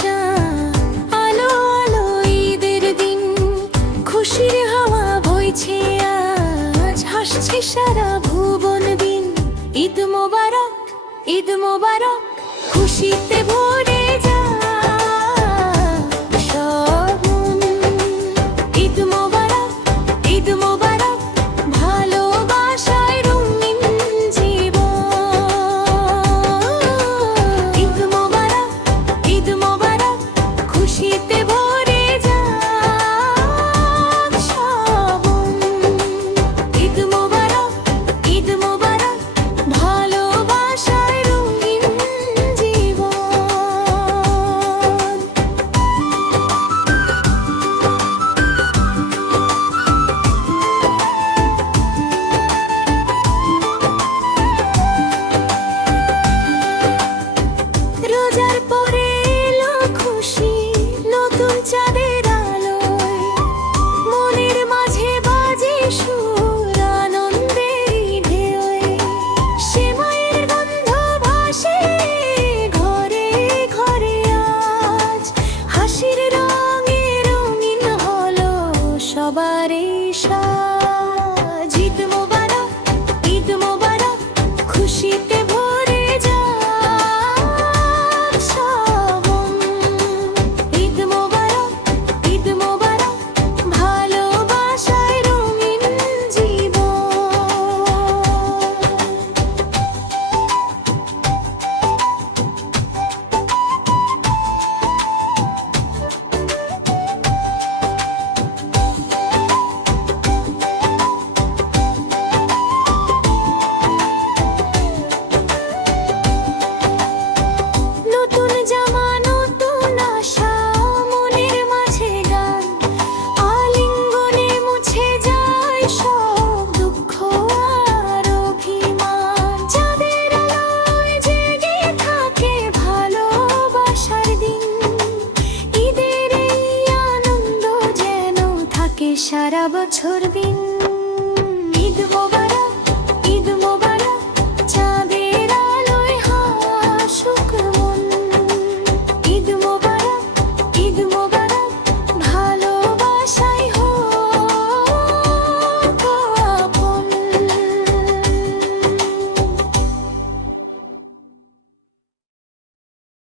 চাঁদ, আলো আলো ঈদের দিন, খুশির হাওয়া বইছে আজ, হাসছে সারা ভুবন দিন। ঈদ মোবারক, ঈদ মোবারক, খুশিতে ভরে সবারে সাজ। ঈদ মোবারক, ঈদ মোবারক, খুশিতে ভরে যাক শ্রাবণ। ঈদ মোবারক, ঈদ মোবারক, ভালোবাসায় রঙিন সারা বছর